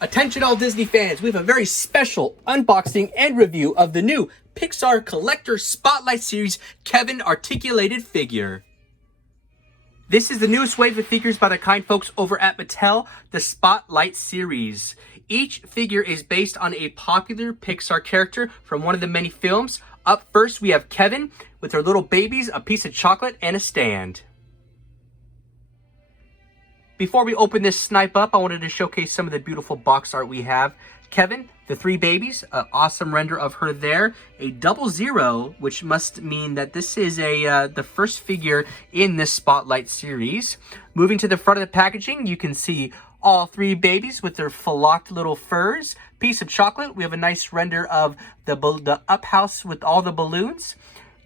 Attention all Disney fans, we have a very special unboxing and review of the new Pixar Collector Spotlight Series Kevin articulated figure. This is the newest wave of figures by the kind folks over at Mattel, the Spotlight Series. Each figure is based on a popular Pixar character from one of the many films. Up first we have Kevin with her little babies, a piece of chocolate, and a stand. Before we open this snipe up, I wanted to showcase some of the beautiful box art we have. Kevin, the three babies, an awesome render of her there. A 00, which must mean that this is the first figure in this Spotlight series. Moving to the front of the packaging, you can see all three babies with their flocked little furs. Piece of chocolate, we have a nice render of the up house with all the balloons.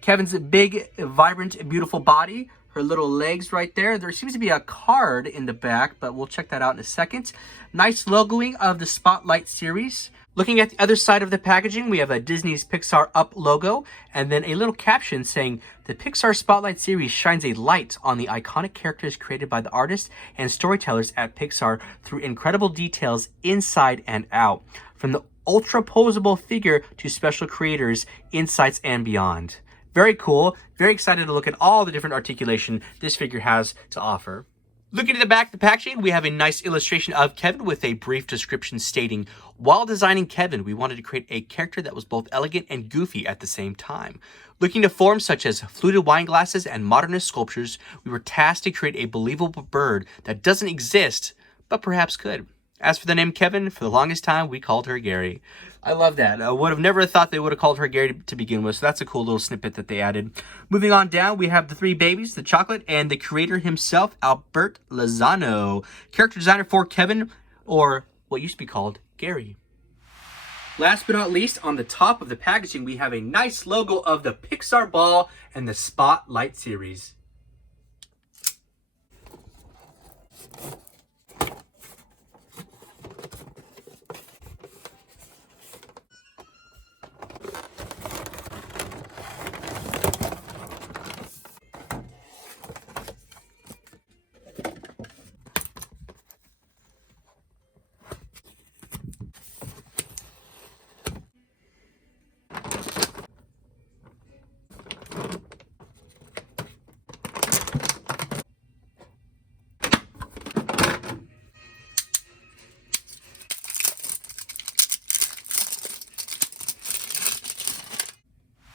Kevin's big, vibrant, beautiful body. Her little legs right there. There seems to be a card in the back, but we'll check that out in a second. Nice logoing of the Spotlight series. Looking at the other side of the packaging, we have a Disney's Pixar Up logo, and then a little caption saying, "The Pixar Spotlight series shines a light on the iconic characters created by the artists and storytellers at Pixar through incredible details inside and out. From the ultra-posable figure to special creators, insights, and beyond." Very cool. Very excited to look at all the different articulation this figure has to offer. Looking at the back of the packaging, we have a nice illustration of Kevin with a brief description stating, "While designing Kevin, we wanted to create a character that was both elegant and goofy at the same time. Looking to forms such as fluted wine glasses and modernist sculptures, we were tasked to create a believable bird that doesn't exist, but perhaps could. As for the name Kevin, for the longest time, we called her Gary." I love that. I would have never thought they would have called her Gary to begin with, so that's a cool little snippet that they added. Moving on down, we have the three babies, the chocolate, and the creator himself, Albert Lozano. Character designer for Kevin, or what used to be called Gary. Last but not least, on the top of the packaging, we have a nice logo of the Pixar ball and the Spotlight series.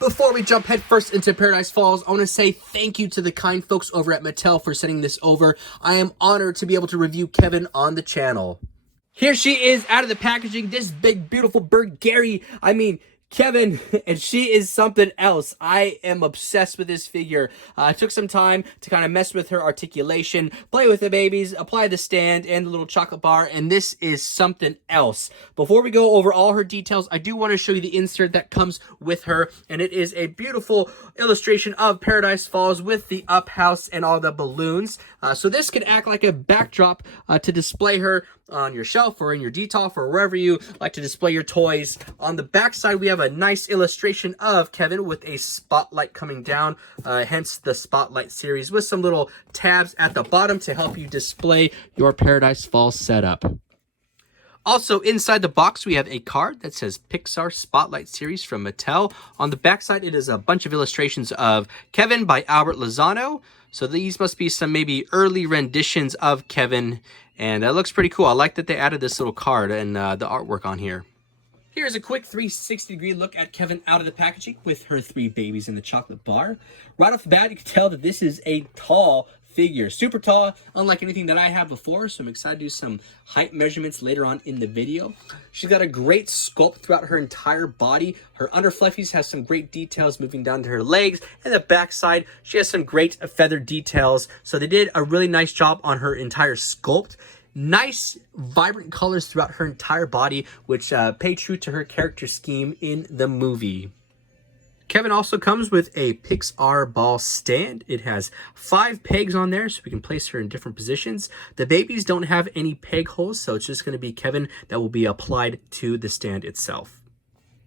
Before we jump headfirst into Paradise Falls, I want to say thank you to the kind folks over at Mattel for sending this over. I am honored to be able to review Kevin on the channel. Here she is out of the packaging, this big, beautiful bird, Gary. I mean, Kevin, and she is something else. I am obsessed with this figure. I took some time to kind of mess with her articulation, play with the babies, apply the stand and the little chocolate bar, and this is something else. Before we go over all her details, I do want to show you the insert that comes with her, and it is a beautiful illustration of Paradise Falls with the up house and all the balloons. So this could act like a backdrop to display her on your shelf or in your detolf or wherever you like to display your toys. On the back side, we have a nice illustration of Kevin with a spotlight coming down, hence the Spotlight series, with some little tabs at the bottom to help you display your Paradise Falls setup. Also, inside the box, we have a card that says Pixar Spotlight Series from Mattel. On the back side, it is a bunch of illustrations of Kevin by Albert Lozano. So these must be some maybe early renditions of Kevin, and that looks pretty cool. I like that they added this little card and the artwork on here. Here's a quick 360-degree look at Kevin out of the packaging with her three babies in the chocolate bar. Right off the bat, you can tell that this is a tall figure, super tall, unlike anything that I have before, so I'm excited to do some height measurements later on in the video. She's got a great sculpt throughout her entire body. Her under fluffies has some great details moving down to her legs, and the backside, she has some great feather details, so they did a really nice job on her entire sculpt. Nice, vibrant colors throughout her entire body, which pay true to her character scheme in the movie. Kevin also comes with a Pixar ball stand. It has 5 pegs on there, so we can place her in different positions. The babies don't have any peg holes, so it's just going to be Kevin that will be applied to the stand itself.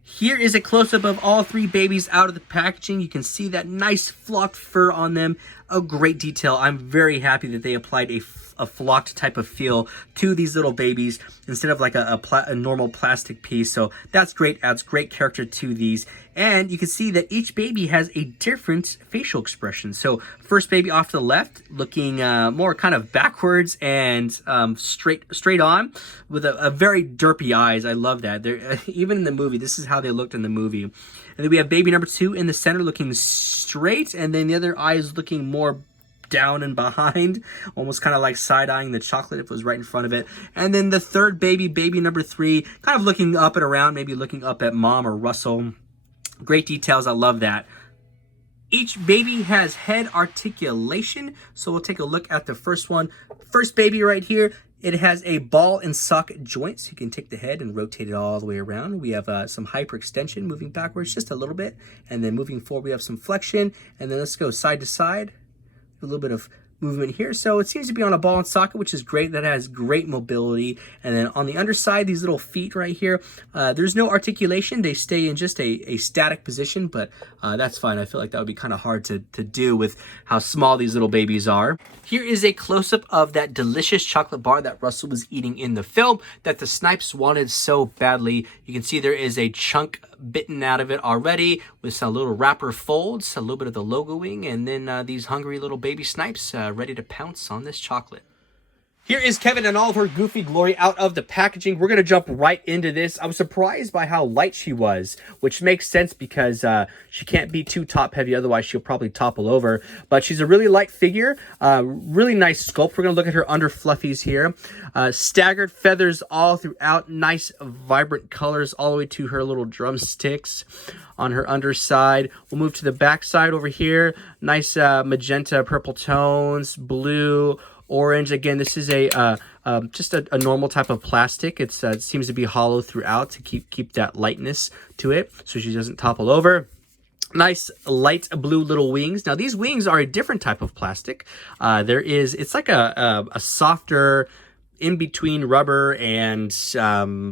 Here is a close-up of all three babies out of the packaging. You can see that nice flocked fur on them. A great detail. I'm very happy that they applied a flocked type of feel to these little babies instead of like a normal plastic piece. So that's great. Adds great character to these. And you can see that each baby has a different facial expression. So first baby off to the left, looking more kind of backwards and straight on with a very derpy eyes. I love that. They're, even in the movie, this is how they looked in the movie. And then we have baby number 2 in the center looking straight, and then the other eye is looking more down and behind, almost kind of like side-eyeing the chocolate if it was right in front of it. And then the third baby, baby number 3, kind of looking up and around, maybe looking up at mom or Russell. Great details. I love that. Each baby has head articulation, so we'll take a look at the first one. First baby right here, it has a ball and socket joint, so you can take the head and rotate it all the way around. We have some hyperextension, moving backwards just a little bit, and then moving forward we have some flexion, and then let's go side to side. A little bit of movement here. So it seems to be on a ball and socket, which is great. That has great mobility. And then on the underside, these little feet right here, there's no articulation. They stay in just a static position, but that's fine. I feel like that would be kind of hard to do with how small these little babies are. Here is a close-up of that delicious chocolate bar that Russell was eating in the film that the Snipes wanted so badly. You can see there is a chunk bitten out of it already with some little wrapper folds, a little bit of the logoing, and then these hungry little baby Snipes ready to pounce on this chocolate. Here is Kevin and all of her goofy glory out of the packaging. We're going to jump right into this. I was surprised by how light she was, which makes sense because she can't be too top heavy. Otherwise, she'll probably topple over. But she's a really light figure. Really nice sculpt. We're going to look at her under fluffies here. Staggered feathers all throughout. Nice, vibrant colors all the way to her little drumsticks on her underside. We'll move to the back side over here. Nice magenta, purple tones, blue, orange. Again, this is just a normal type of plastic. It seems to be hollow throughout to keep that lightness to it, so she doesn't topple over. Nice light blue little wings. Now these wings are a different type of plastic. It's like a softer in between rubber and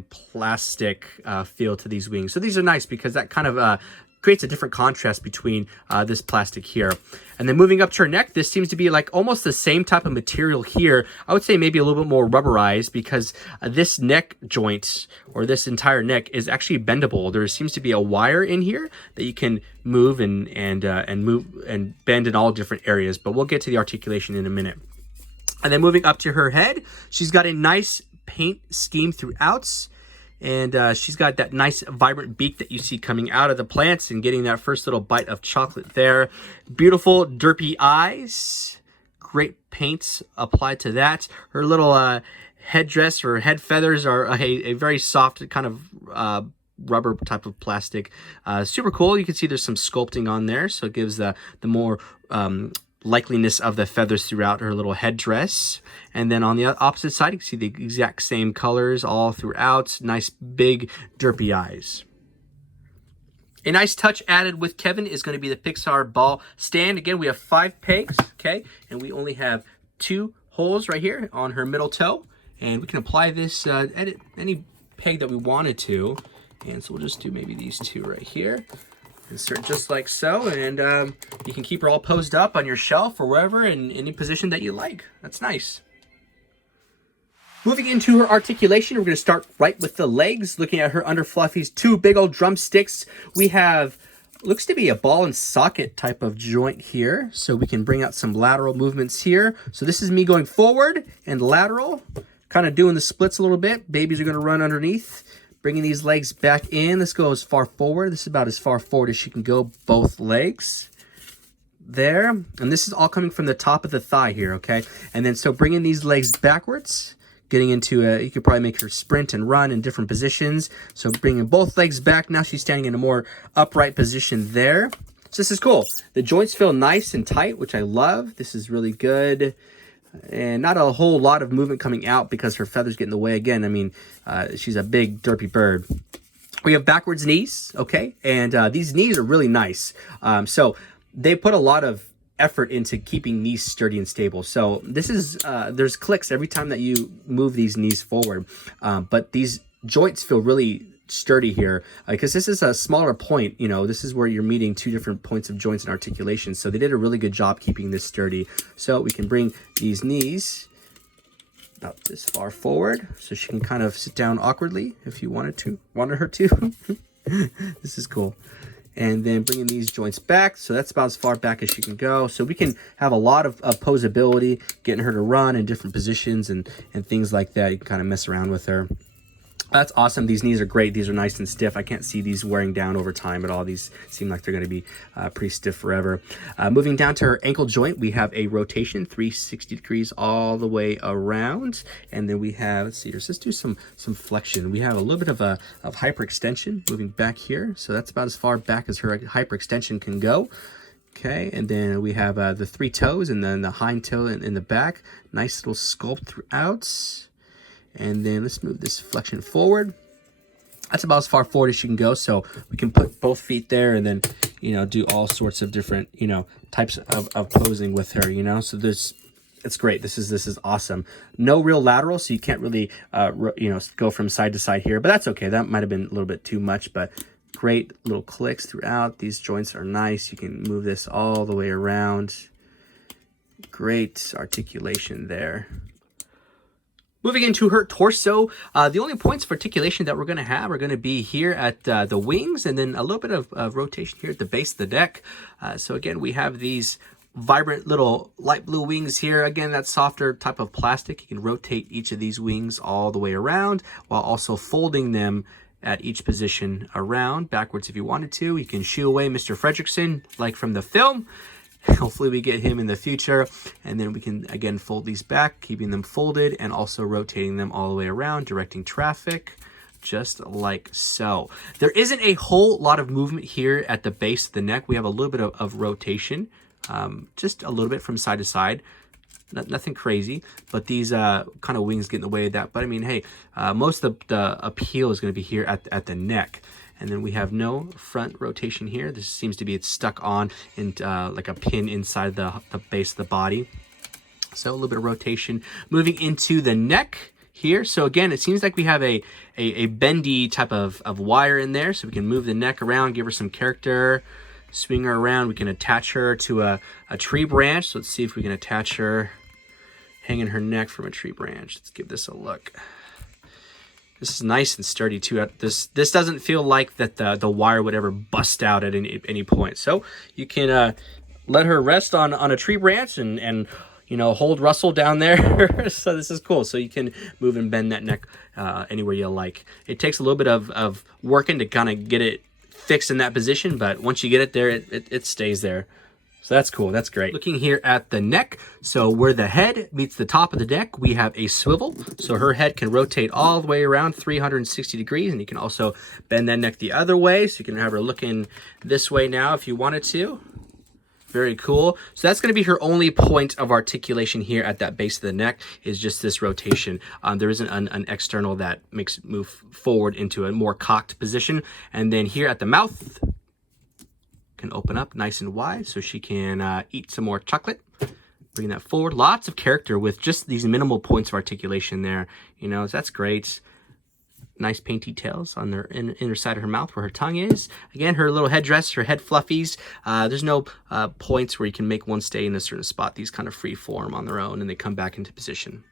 plastic feel to these wings. So these are nice because that kind of creates a different contrast between this plastic here. And then moving up to her neck, this seems to be like almost the same type of material here. I would say maybe a little bit more rubberized because this neck joint or this entire neck is actually bendable. There seems to be a wire in here that you can move and move and bend in all different areas. But we'll get to the articulation in a minute. And then moving up to her head, she's got a nice paint scheme throughout. And she's got that nice vibrant beak that you see coming out of the plants and getting that first little bite of chocolate there. Beautiful derpy eyes. Great paints applied to that. Her little headdress or head feathers are a very soft kind of rubber type of plastic. Super cool. You can see there's some sculpting on there, so it gives the more likeliness of the feathers throughout her little headdress. And then on the opposite side, you can see the exact same colors all throughout. Nice big derpy eyes. A nice touch added with Kevin is going to be the Pixar ball stand. Again, we have 5 pegs, okay? And we only have 2 holes right here on her middle toe. And we can apply this at any peg that we wanted to. And so we'll just do maybe these 2 right here. Insert just like so, and you can keep her all posed up on your shelf or wherever in any position that you like. That's nice. Moving into her articulation, we're going to start right with the legs. Looking at her under fluffies, 2 big old drumsticks. We have, looks to be a ball and socket type of joint here. So we can bring out some lateral movements here. So this is me going forward and lateral, kind of doing the splits a little bit. Babies are going to run underneath. Bringing these legs back in. Let's go as far forward. This is about as far forward as she can go, both legs. There. And this is all coming from the top of the thigh here, okay? And then so bringing these legs backwards, getting into you could probably make her sprint and run in different positions. So bringing both legs back. Now she's standing in a more upright position there. So this is cool. The joints feel nice and tight, which I love. This is really good. And not a whole lot of movement coming out because her feathers get in the way again. I mean, she's a big derpy bird. We have backwards knees, okay? And these knees are really nice. So they put a lot of effort into keeping knees sturdy and stable. So this is, there's clicks every time that you move these knees forward. But these joints feel really sturdy here, because this is a smaller point. You know, this is where you're meeting two different points of joints and articulation. So they did a really good job keeping this sturdy. So we can bring these knees about this far forward, so she can kind of sit down awkwardly if you wanted her to. This is cool. And then bringing these joints back, so that's about as far back as she can go. So we can have a lot of posability, getting her to run in different positions and things like that. You can kind of mess around with her. That's awesome. These knees are great. These are nice and stiff. I can't see these wearing down over time at all. These seem like they're going to be pretty stiff forever. Moving down to her ankle joint, we have a rotation, 360 degrees all the way around. And then we have, let's see, let's just do some flexion. We have a little bit of hyperextension moving back here. So that's about as far back as her hyperextension can go. Okay, and then we have the 3 toes and then the hind toe in the back. Nice little sculpt throughout. And then let's move this flexion forward. That's about as far forward as she can go. So we can put both feet there and then, you know, do all sorts of different, you know, types of posing with her, you know. So it's great. This is awesome. No real lateral, so you can't really, you know, go from side to side here. But that's okay. That might have been a little bit too much, but great little clicks throughout. These joints are nice. You can move this all the way around. Great articulation there. Moving into her torso, the only points of articulation that we're going to have are going to be here at the wings, and then a little bit of rotation here at the base of the neck. So again, we have these vibrant little light blue wings here. Again, that softer type of plastic. You can rotate each of these wings all the way around while also folding them at each position around backwards if you wanted to. You can shoo away Mr. Fredricksen like from the film. Hopefully we get him in the future, and then we can again fold these back, keeping them folded and also rotating them all the way around, directing traffic just like so. There isn't a whole lot of movement here at the base of the neck. We have a little bit of rotation, just a little bit from side to side. Nothing crazy, but these kind of wings get in the way of that. But I mean, hey, most of the appeal is going to be here at the neck. And then we have no front rotation here. This seems to be it's stuck on in like a pin inside the base of the body. So a little bit of rotation. Moving into the neck here. So again, it seems like we have a bendy type of wire in there. So we can move the neck around, give her some character, swing her around. We can attach her to a tree branch. So let's see if we can attach her, hanging her neck from a tree branch. Let's give this a look. This is nice and sturdy too. This doesn't feel like that the wire would ever bust out at any point. So you can let her rest on a tree branch and you know, hold Russell down there. So this is cool. So you can move and bend that neck anywhere you like. It takes a little bit of working to kind of get it fixed in that position, but once you get it there, it stays there. So that's cool. That's great. Looking here at the neck, so where the head meets the top of the neck, we have a swivel. So her head can rotate all the way around 360 degrees, and you can also bend that neck the other way. So you can have her looking this way now if you wanted to. Very cool. So that's going to be her only point of articulation here at that base of the neck, is just this rotation. There isn't an external that makes it move forward into a more cocked position. And then here at the mouth, can open up nice and wide so she can eat some more chocolate. Bring that forward. Lots of character with just these minimal points of articulation there. You know, so that's great. Nice painty tails on the inner side of her mouth where her tongue is. Again, her little headdress, her head fluffies. There's no points where you can make one stay in a certain spot. These kind of free form on their own and they come back into position.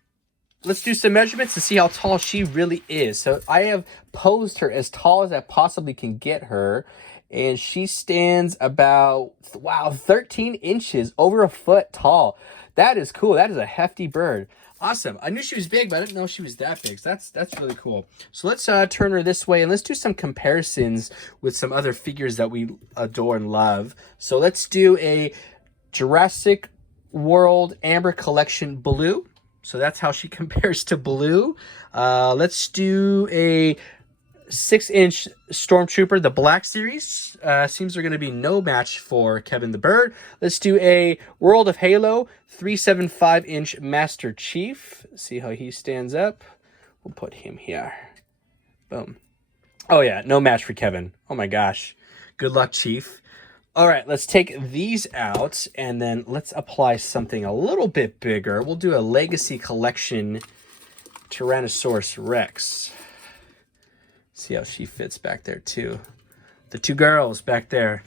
Let's do some measurements to see how tall she really is. So I have posed her as tall as I possibly can get her. And she stands about, wow, 13 inches, over a foot tall. That is cool. That is a hefty bird. Awesome. I knew she was big, but I didn't know she was that big. So that's really cool. So let's turn her this way, and let's do some comparisons with some other figures that we adore and love. So let's do a Jurassic World Amber Collection Blue. So that's how she compares to Blue. Let's do a 6-inch Stormtrooper, the Black Series. Seems they're going to be no match for Kevin the Bird. Let's do a World of Halo 375-inch Master Chief. See how he stands up. We'll put him here. Boom. Oh yeah, no match for Kevin. Oh my gosh. Good luck, Chief. All right, let's take these out and then let's apply something a little bit bigger. We'll do a Legacy Collection Tyrannosaurus Rex. See how she fits back there too. The two girls back there.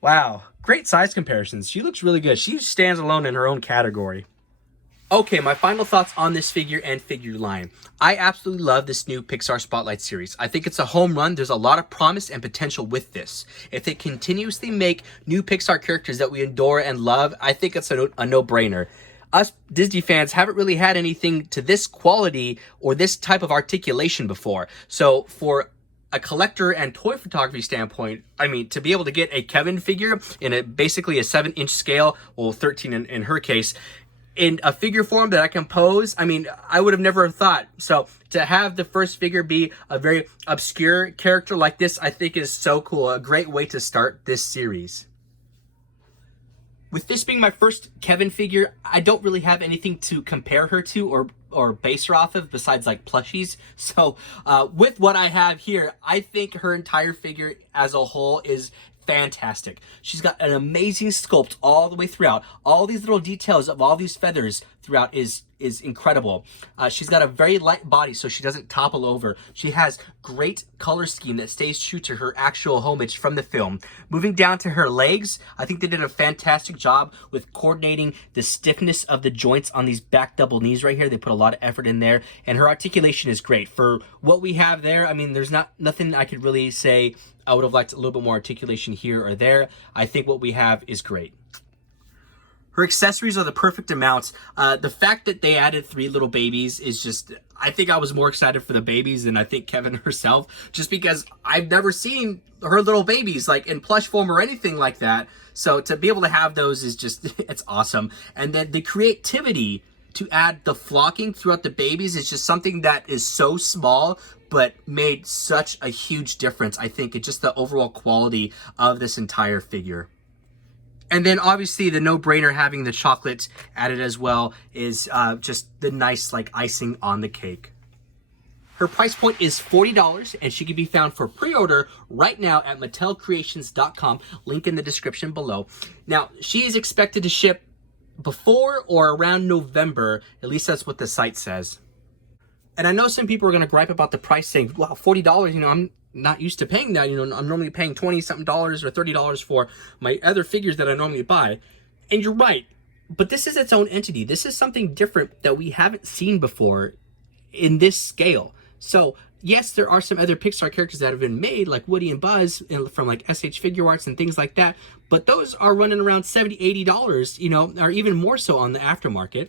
Wow, great size comparisons. She looks really good. She stands alone in her own category. Okay, my final thoughts on this figure and figure line. I absolutely love this new Pixar Spotlight series. I think it's a home run. There's a lot of promise and potential with this. If they continuously make new Pixar characters that we adore and love, I think it's a no-brainer. Us Disney fans haven't really had anything to this quality or this type of articulation before. So for a collector and toy photography standpoint, I mean, to be able to get a Kevin figure in basically a 7-inch scale, well, 13 in her case, in a figure form that I can pose, I mean, I would have never thought. So to have the first figure be a very obscure character like this, I think is so cool. A great way to start this series. With this being my first Kevin figure, I don't really have anything to compare her to or base her off of besides like plushies. So with what I have here, I think her entire figure as a whole is fantastic. She's got an amazing sculpt all the way throughout. All these little details of all these feathers throughout is incredible. She's got a very light body so she doesn't topple over. She has great color scheme that stays true to her actual homage from the film. Moving down to her legs, I think they did a fantastic job with coordinating the stiffness of the joints on these back double knees right here. They put a lot of effort in there, and her articulation is great. For what we have there, I mean, there's nothing I could really say I would have liked a little bit more articulation here or there. I think what we have is great. Her accessories are the perfect amount. The fact that they added 3 little babies is just, I think I was more excited for the babies than I think Kevin herself, just because I've never seen her little babies like in plush form or anything like that. So to be able to have those is just, it's awesome. And then the creativity to add the flocking throughout the babies is just something that is so small, but made such a huge difference, I think, in just the overall quality of this entire figure. And then obviously the no-brainer having the chocolate added as well is just the nice like icing on the cake. Her price point is $40 and she can be found for pre-order right now at mattelcreations.com, link in the description below. Now, she is expected to ship before or around November, at least that's what the site says. And I know some people are going to gripe about the price saying, wow, $40, you know, I'm not used to paying that. You know, I'm normally paying $20-something or $30 for my other figures that I normally buy. And you're right, but this is its own entity. This is something different that we haven't seen before in this scale. So yes, there are some other Pixar characters that have been made, like Woody and Buzz from like SH Figure Arts and things like that. But those are running around $70, $80, you know, or even more so on the aftermarket.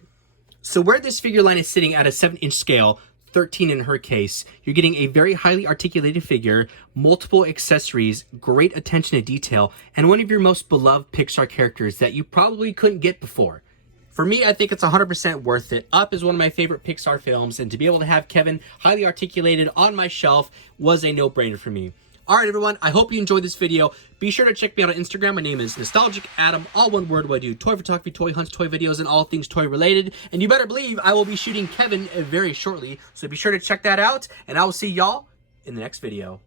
So where this figure line is sitting at a 7-inch scale, 13 in her case, you're getting a very highly articulated figure, multiple accessories, great attention to detail, and one of your most beloved Pixar characters that you probably couldn't get before. For me, I think it's 100% worth it. Up is one of my favorite Pixar films, and to be able to have Kevin highly articulated on my shelf was a no-brainer for me. Alright everyone, I hope you enjoyed this video. Be sure to check me out on Instagram. My name is Nostalgic Adam, all one word, where I do toy photography, toy hunts, toy videos, and all things toy related. And you better believe I will be shooting Kevin very shortly, so be sure to check that out, and I will see y'all in the next video.